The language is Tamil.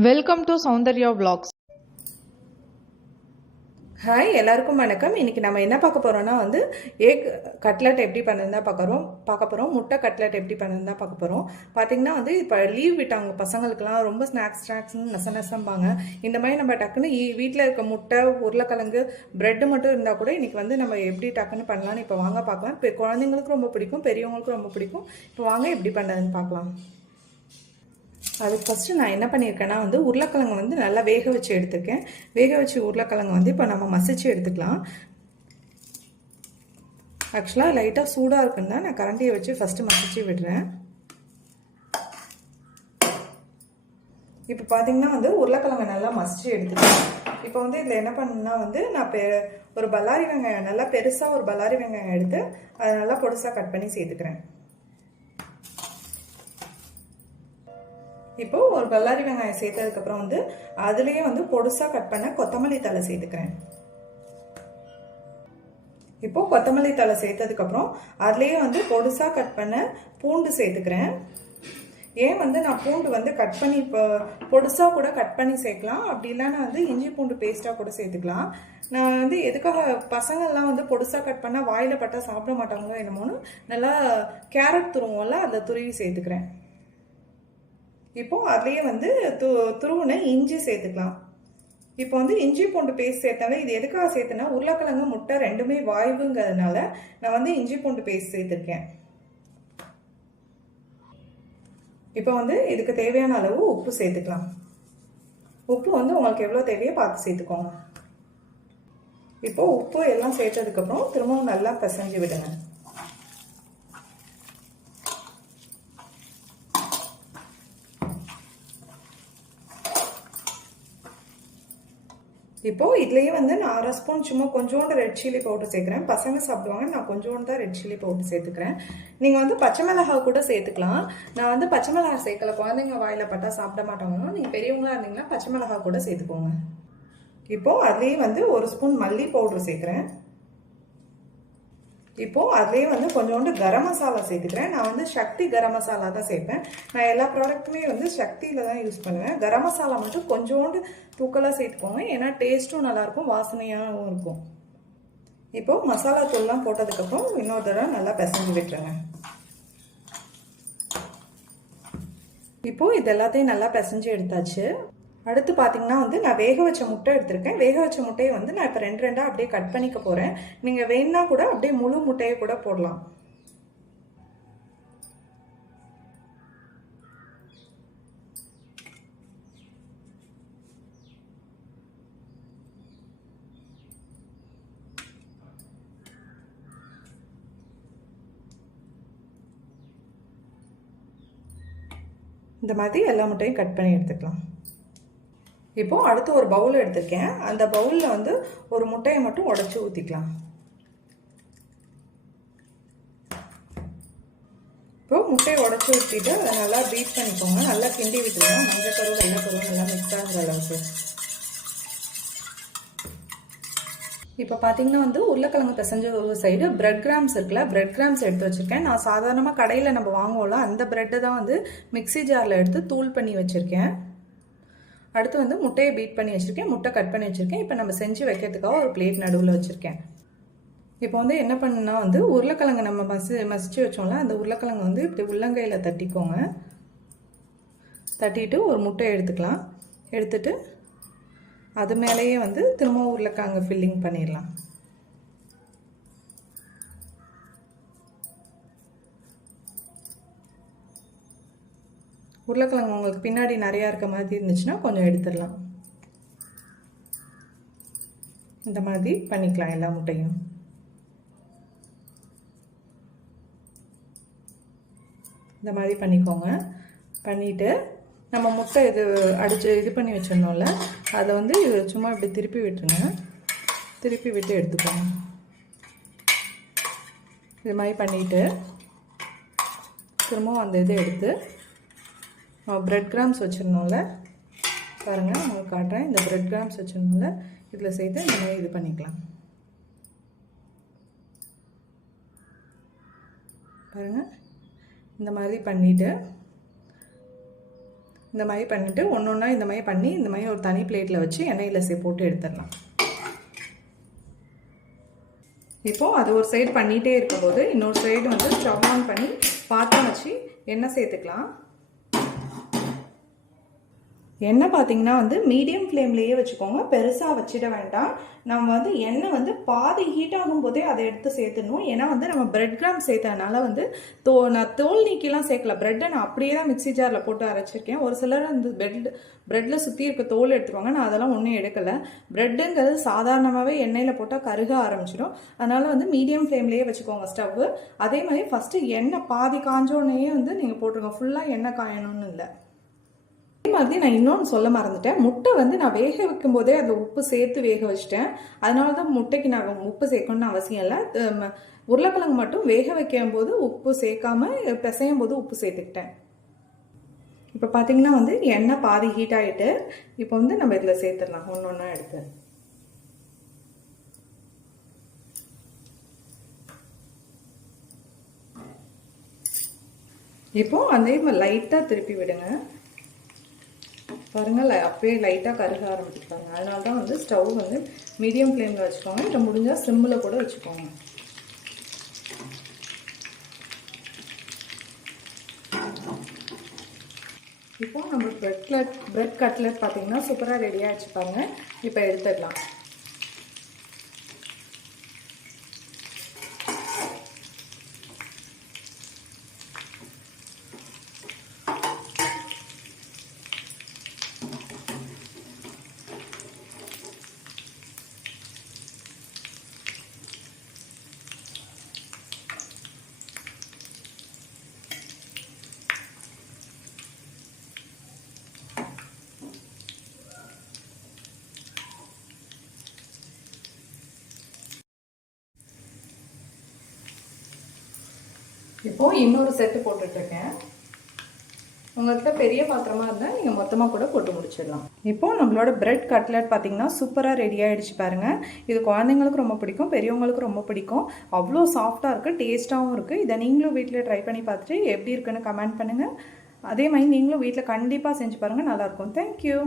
Welcome to Soundarya vlogs. Hi எல்லாருக்கும் வணக்கம். இன்னைக்கு நம்ம என்ன பார்க்க போகிறோம்னா வந்து ஏக் கட்லெட் எப்படி பண்ணுறதா பார்க்குறோம் பார்க்க போகிறோம் முட்டை கட்லெட் எப்படி பண்ணுறதா பார்க்க போகிறோம் பார்த்தீங்கன்னா வந்து இப்போ லீவ் விட்டாங்க பசங்களுக்குலாம் ரொம்ப ஸ்நாக்ஸ் ஸ்நாக்ஸ்னு நச நசம்பாங்க. இந்த மாதிரி நம்ம டக்குன்னு வீட்டில் இருக்க முட்டை உருளைக்கிழங்கு பிரெட் மட்டும் இருந்தால் கூட இன்றைக்கி வந்து நம்ம எப்படி டக்குன்னு பண்ணலாம்னு இப்போ வாங்க பார்க்கலாம். இப்போ குழந்தைங்களுக்கு ரொம்ப பிடிக்கும் பெரியவங்களுக்கும் ரொம்ப பிடிக்கும். இப்போ வாங்க எப்படி பண்ணுறதுன்னு பார்க்கலாம். அதுக்கு ஃபஸ்ட்டு நான் என்ன பண்ணியிருக்கேன்னா வந்து உருளைக்கிழங்கு வந்து நல்லா வேக வச்சு எடுத்துருக்கேன். வேக வச்சு உருளைக்கிழங்கு வந்து இப்போ நம்ம மசிச்சு எடுத்துக்கலாம். ஆக்சுவலாக லைட்டாக சூடாக இருக்குன்னு தான் நான் கரண்டியை வச்சு ஃபஸ்ட்டு மசிச்சு விடுறேன். இப்போ பார்த்தீங்கன்னா வந்து உருளைக்கிழங்கு நல்லா மசிச்சு எடுத்துட்டேன் இப்போ வந்து இதில் என்ன பண்ணுன்னா வந்து நான் பெ ஒரு பல்லாரி வெங்காயம் நல்லா பெருசாக ஒரு பல்லாரி வெங்காயம் எடுத்து அதை நல்லா பொடுசாக கட் பண்ணி சேர்த்துக்கிறேன். இப்போ ஒரு பல்லாரி வெங்காயம் சேர்த்ததுக்கப்புறம் வந்து அதுலேயே வந்து பொடுசாக கட் பண்ண கொத்தமல்லி தலை சேர்த்துக்கிறேன். இப்போ கொத்தமல்லி தலை சேர்த்ததுக்கப்புறம் அதுலேயே வந்து பொடுசாக கட் பண்ண பூண்டு சேர்த்துக்கிறேன். ஏன் வந்து நான் பூண்டு வந்து கட் பண்ணி இப்போ பொடுசாக கூட கட் பண்ணி சேர்க்கலாம். அப்படி இல்லைன்னா வந்து இஞ்சி பூண்டு பேஸ்ட்டாக கூட சேர்த்துக்கலாம். நான் வந்து எதுக்காக பசங்கள்லாம் வந்து பொடுசாக கட் பண்ணால் வாயில் பட்டால் சாப்பிட மாட்டாங்களோ என்னமோன்னு நல்லா கேரட் துருவோம்ல அந்த துருவி சேர்த்துக்கிறேன். இப்போ அதுலேயே வந்து து துருவுன இஞ்சி சேர்த்துக்கலாம். இப்போ வந்து இஞ்சி பூண்டு பேஸ்ட் சேர்த்தாலே இது எதுக்காக சேர்த்தேன்னா உருளைக்கிழங்கு முட்டை ரெண்டுமே வாய்வுங்கிறதுனால நான் வந்து இஞ்சி பூண்டு பேஸ்ட் சேர்த்துருக்கேன். இப்போ வந்து இதுக்கு தேவையான அளவு உப்பு சேர்த்துக்கலாம். உப்பு வந்து உங்களுக்கு எவ்வளோ தேவையோ பார்த்து சேர்த்துக்கோங்க. இப்போ உப்பு எல்லாம் சேர்த்ததுக்கப்புறம் திரும்பவும் நல்லா பிசைஞ்சு விடுங்க. இப்போது இதுலேயே வந்து நான் அரை ஸ்பூன் சும்மா கொஞ்சோண்டு ரெட் சில்லி பவுடர் சேர்க்குறேன். பசங்க சாப்பிடுவாங்க நான் கொஞ்சோண்டு தான் ரெட் சில்லி பவுடர் சேர்த்துக்கிறேன். நீங்கள் வந்து பச்சை மிளகா கூட சேர்த்துக்கலாம். நான் வந்து பச்சை மிளகாய் சேர்க்கல. குழந்தைங்க வாயில பட்டா சாப்பிட மாட்டாங்கன்னா நீங்கள் பெரியவங்களாக இருந்தீங்கன்னா பச்சை மிளகா கூட சேர்த்துக்கோங்க. இப்போது அதுலேயே வந்து ஒரு ஸ்பூன் மல்லி பவுடர் சேர்க்குறேன். இப்போ அதுலேயே வந்து கொஞ்சோண்டு கரம் மசாலா சேர்த்துக்கிறேன். நான் வந்து சக்தி கரம் மசாலா தான் சேர்ப்பேன். நான் எல்லா ப்ராடக்ட்டுமே வந்து சக்தியில் தான் யூஸ் பண்ணுவேன். கரம் மசாலா மட்டும் கொஞ்சோண்டு தூக்கலாக சேர்த்துக்கோங்க. ஏன்னா டேஸ்ட்டும் நல்லாயிருக்கும் வாசனையாகவும் இருக்கும். இப்போ மசாலா தூள்லாம் போட்டதுக்கப்புறம் இன்னொரு தடவை நல்லா பிசைஞ்சு விட்டுருங்க. இப்போ இது எல்லாத்தையும் நல்லா பிசைஞ்சு எடுத்தாச்சு. அடுத்து பார்த்தீங்கன்னா வந்து நான் வேக வச்ச முட்டை எடுத்திருக்கேன். வேக வச்ச முட்டையை வந்து நான் இப்போ ரெண்டு ரெண்டாக அப்படியே கட் பண்ணிக்க போகிறேன் நீங்கள் வேணுன்னா கூட அப்படியே முழு முட்டையை கூட போடலாம். இந்த மாதிரி எல்லா முட்டையும் கட் பண்ணி எடுத்துக்கலாம். இப்போது அடுத்து ஒரு பவுல் எடுத்திருக்கேன். அந்த பவுலில் வந்து ஒரு முட்டையை மட்டும் உடச்சி ஊற்றிக்கலாம் இப்போ முட்டையை உடச்சி ஊற்றிட்டு அதை நல்லா பீட் பண்ணிக்கோங்க. நல்லா கிண்டி விட்டுருங்க. மஞ்சள் கரு வெள்ளை நல்லா மிக்ஸ் ஆகிற அளவுக்கு. இப்போ பார்த்தீங்கன்னா வந்து உருளைக்கிழங்கு பிசைஞ்ச ஒரு சைடு பிரெட் கிராம்ஸ் இருக்குல்ல பிரெட் கிராம்ஸ் எடுத்து வச்சுருக்கேன். நான் சாதாரணமாக கடையில் நம்ம வாங்குவோம்ல அந்த பிரெட்டு தான் வந்து மிக்சி ஜாரில் எடுத்து தூள் பண்ணி வச்சுருக்கேன். அடுத்து வந்து முட்டையை பீட் பண்ணி வச்சுருக்கேன். முட்டை கட் பண்ணி வச்சுருக்கேன். இப்போ நம்ம செஞ்சு வைக்கிறதுக்காக ஒரு பிளேட் நடுவில் வச்சுருக்கேன். இப்போ வந்து என்ன பண்ணுன்னா வந்து உருளைக்கிழங்கு நம்ம மசி மசிச்சு வச்சோம்ல அந்த உருளைக்கிழங்கு வந்து இப்படி உள்ளங்கையில் தட்டிக்கோங்க. தட்டிட்டு ஒரு முட்டை எடுத்துக்கலாம். எடுத்துட்டு அது மேலேயே வந்து திரும்ப உருளைக்கிழங்கு ஃபில்லிங் பண்ணிடலாம். உருளைக்கிழங்கு உங்களுக்கு பின்னாடி நிறையா இருக்க மாதிரி இருந்துச்சுன்னா கொஞ்சம் எடுத்துடலாம். இந்த மாதிரி பண்ணிக்கலாம் எல்லா முட்டையும். இந்த மாதிரி பண்ணிக்கோங்க. பண்ணிவிட்டு நம்ம முட்டை இது அடித்து இது பண்ணி வச்சிடணும்ல. அதை வந்து சும்மா இப்படி திருப்பி விட்டுருங்க. திருப்பி விட்டு எடுத்துக்கோங்க. இது மாதிரி பண்ணிவிட்டு திரும்பவும் அந்த இதை எடுத்து ப்ரெட் கிராம்ஸ் வச்சுருந்தோம்ல. பாருங்கள் உங்களுக்கு காட்டுறேன். இந்த ப்ரெட் கிராம்ஸ் வச்சுருந்தோம்ல. இதில் சேர்த்து இந்த மாதிரி இது பண்ணிக்கலாம். பாருங்கள் இந்த மாதிரி பண்ணிவிட்டு இந்த மாதிரி பண்ணிவிட்டு ஒன்று ஒன்றா இந்த மாதிரி பண்ணி இந்த மாதிரி ஒரு தனி பிளேட்டில் வச்சு எண்ணெயில் சே போட்டு எடுத்துடலாம். இப்போது அது ஒரு சைடு பண்ணிகிட்டே இருக்கும்போது இன்னொரு சைடு வந்து ஸ்டவ் ஆன் பண்ணி பாத்திரம் வச்சு எண்ணெய் சேர்த்துக்கலாம். எண்ணெய் பார்த்தீங்கன்னா வந்து மீடியம் ஃப்ளேம்லேயே வச்சுக்கோங்க. பெருசாக வச்சிட வேண்டாம். நம்ம வந்து எண்ணெய் வந்து பாதி ஹீட் ஆகும்போதே அதை எடுத்து சேர்த்துடணும். ஏன்னா வந்து நம்ம பிரெட் கிராம் சேர்த்ததுனால வந்து தோ நான் தோல் நீக்கிலாம் சேர்க்கல. ப்ரெட்டை நான் அப்படியே தான் மிக்ஸி ஜாரில் போட்டு அரைச்சிருக்கேன். ஒரு சிலர் அந்த பிரெட் ப்ரெட்டில் சுற்றி இருக்க தோல் எடுத்துருவாங்க. நான் அதெல்லாம் ஒன்றும் எடுக்கலை. ப்ரெட்டுங்கிறது சாதாரணமாகவே எண்ணெயில் போட்டால் கருக ஆரம்பிச்சிடும். அதனால் வந்து மீடியம் ஃப்ளேம்லேயே வச்சுக்கோங்க ஸ்டவ்வு அதே மாதிரி ஃபஸ்ட்டு எண்ணெய் பாதி காஞ்சோடனேயே வந்து நீங்கள் போட்டுருங்க. ஃபுல்லாக எண்ணெய் காயணும்னு இல்லை. அதே மாதிரி நான் இன்னொன்று சொல்ல மறந்துட்டேன். முட்டை வந்து நான் வேக வைக்கும் போதே அதில் உப்பு சேர்த்து வேக வச்சிட்டேன். அதனால தான் முட்டைக்கு நான் உப்பு சேர்க்கணும்னு அவசியம் இல்லை. உருளைக்கிழங்கு மட்டும் வேக வைக்கும் போது உப்பு சேர்க்காம பிசையும் போது உப்பு சேர்த்துக்கிட்டேன். இப்போ பார்த்தீங்கன்னா வந்து எண்ணெய் பாதி ஹீட் ஆகிட்டு இப்போ வந்து நம்ம இதில் சேர்த்துடலாம். ஒன்று ஒன்றா எடுத்து. இப்போ அதே லைட்டாக திருப்பி விடுங்க. பாருங்கள் அப்பயே லைட்டாக கருக ஆரம்பிச்சுப்பாங்க அதனால தான் வந்து ஸ்டவ் வந்து மீடியம் ஃப்ளேமில் வச்சுக்கோங்க. இல்லை முடிஞ்சால் சிம்மில் கூட வச்சுக்கோங்க. இப்போ நம்ம பிரெட் பிரெட் கட்லெட் பார்த்தீங்கன்னா சூப்பராக ரெடியாக வச்சுப்பாங்க இப்போ எடுத்துடலாம். இப்போது இன்னொரு செட்டு போட்டுட்ருக்கேன். உங்கள்கிட்ட பெரிய பாத்திரமா இருந்தால் நீங்கள் மொத்தமாக கூட போட்டு முடிச்சிடலாம். இப்போது நம்மளோட பிரெட் கட்லெட் பார்த்திங்கன்னா சூப்பராக ரெடி ஆகிடுச்சு பாருங்கள் இது குழந்தைங்களுக்கு ரொம்ப பிடிக்கும் பெரியவங்களுக்கு ரொம்ப பிடிக்கும். அவ்வளோ சாஃப்டாக இருக்குது டேஸ்ட்டாகவும் இருக்குது இதை நீங்களும் வீட்டில் ட்ரை பண்ணி பார்த்துட்டு எப்படி இருக்குன்னு கமெண்ட் பண்ணுங்கள் அதே மாதிரி நீங்களும் வீட்டில் கண்டிப்பாக செஞ்சு பாருங்கள் நல்லாயிருக்கும் தேங்க்யூ